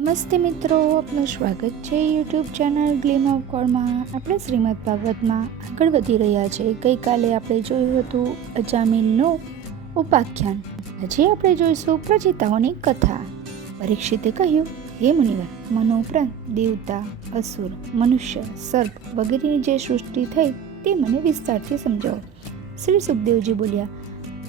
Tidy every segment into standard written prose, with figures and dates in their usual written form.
નમસ્તે મિત્રો, આપનું સ્વાગત છે યુટ્યુબ ચેનલ ગ્લીમ ઓફ ગોડમાં. આપણે શ્રીમદ ભાગવતમાં આગળ વધી રહ્યા છે. ગઈકાલે આપણે જોયું હતું અજામિલનું ઉપાખ્યાન. આજે આપણે જોઈશું પ્રચેતાઓની કથા. પરીક્ષિતે કહ્યું, હે મુનિવર, મનો ઉપરાંત દેવતા, અસુર, મનુષ્ય, સર્પ વગેરેની જે સૃષ્ટિ થઈ તે મને વિસ્તારથી સમજાવો. શ્રી સુખદેવજી બોલ્યા,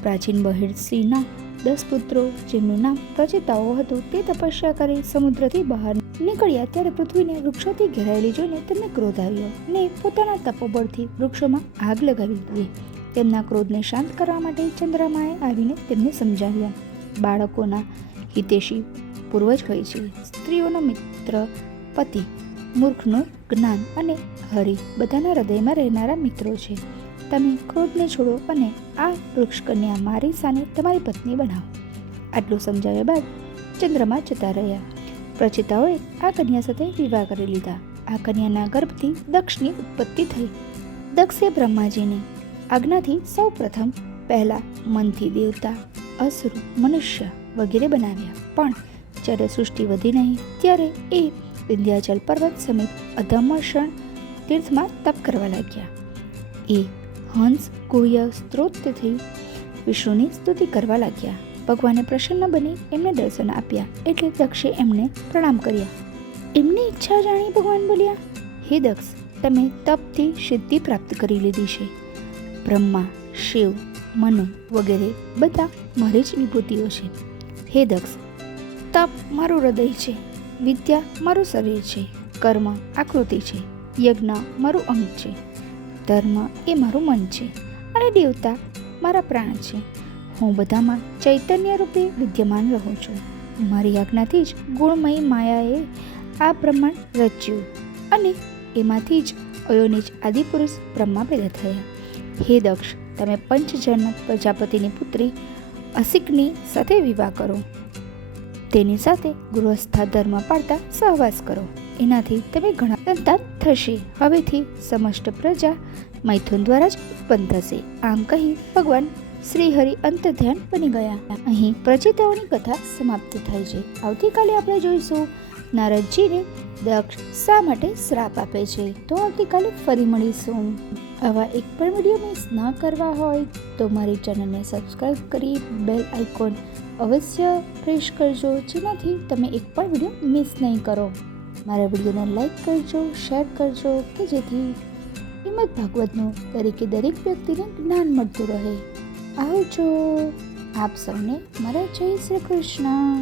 પ્રાચીન બહિર્ષિના 10 પુત્રો, જેમનું નામ પ્રચેતાઓ હતું, તે તપસ્યા કરી સમુદ્રથી બહાર નીકળ્યા ત્યારે પૃથ્વીને વૃક્ષોથી ઘેરાયેલી જોઈને તેમને ક્રોધ આવ્યો ને પોતાના તપોબળથી વૃક્ષોમાં આગ લગાવી દીધી. તેમના ક્રોધને શાંત કરવા માટે ચંદ્રમાએ આવીને તેમને સમજાવ્યા. બાળકોના હિતેશી પૂર્વજ હોય છે, સ્ત્રીઓનો મિત્ર પતિ, મૂર્ખનું જ્ઞાન અને હરિ બધાના હૃદયમાં રહેનારા મિત્રો છે. તમે ક્રોધને છોડો અને આ વૃક્ષ કન્યા મારી સામે તમારી પત્ની બનાવો. આટલું સમજાવ્યા બાદ ચંદ્રમા જતા રહ્યા. પ્રચેતાઓએ આ કન્યા સાથે વિવાહ કરી લીધા. આ કન્યાના ગર્ભથી દક્ષની ઉત્પત્તિ થઈ. દક્ષે બ્રહ્માજીની આજ્ઞાથી સૌ પ્રથમ પહેલા મનથી દેવતા, અસુર, મનુષ્ય વગેરે બનાવ્યા. પણ જ્યારે સૃષ્ટિ વધી નહીં ત્યારે એ વિંધ્યાચલ પર્વત સમીપ અધમર્ષણ તીર્થમાં તપ કરવા લાગ્યા. એ હંસ, ગુહ્ય સ્ત્રોતથી વિષ્ણુની સ્તુતિ કરવા લાગ્યા. ભગવાને પ્રસન્ન બની એમને દર્શન આપ્યા એટલે દક્ષે એમને પ્રણામ કર્યા. એમની ઈચ્છા જાણી ભગવાન બોલ્યા, હે દક્ષ, તમે તપથી સિદ્ધિ પ્રાપ્ત કરી લીધી છે. બ્રહ્મા, શિવ, મનુ વગેરે બધા મારી જ વિભૂતિઓ છે. હે દક્ષ, તપ મારું હૃદય છે, વિદ્યા મારું શરીર છે, કર્મ આકૃતિ છે, યજ્ઞ મારું અંગ છે, ધર્મ એ મારું મન છે અને દેવતા મારા પ્રાણ છે. હું બધામાં ચૈતન્ય રૂપે વિદ્યમાન રહું છું. મારી આજ્ઞાથી જ ગુણમયી માયાએ આ બ્રહ્માંડ રચ્યું અને એમાંથી જ અયોનિજ આદિપુરુષ બ્રહ્મા પેદા થયા. હે દક્ષ, તમે પંચજન પ્રજાપતિની પુત્રી અસિકની સાથે વિવાહ કરો. તેની સાથે ગૃહસ્થ ધર્મ પાળતા સહવાસ કરો. એનાથી તમે ઘણા સંતાન થશે. હવેથી સમસ્ત પ્રજા મૈથુન દ્વારા જ ઉત્પન્ન થશે. આમ કહી ભગવાન શ્રી હરિ અંતર્ધ્યાન બની ગયા. અહીં પ્રચેતાઓની કથા સમાપ્ત થાય છે. આવતીકાલે આપણે જોઈશું નારદજીને દક્ષ શા માટે શ્રાપ આપે છે. તો આવતીકાલે ફરી મળીશું. આવા એક પણ વિડીયો મિસ ન કરવા હોય તો મારી ચેનલને સબસ્ક્રાઈબ કરી બેલ આઇકોન અવશ્ય પ્રેસ કરજો, જેનાથી તમે એક પણ વિડીયો મિસ નહીં કરો. મારા વિડીયોને લાઈક કરજો, શેર કરજો કે જેથી શ્રીમદ ભાગવતનું દરેક વ્યક્તિને જ્ઞાન મળતું રહે. આવજો. આપ સૌને મારા જય શ્રી કૃષ્ણ.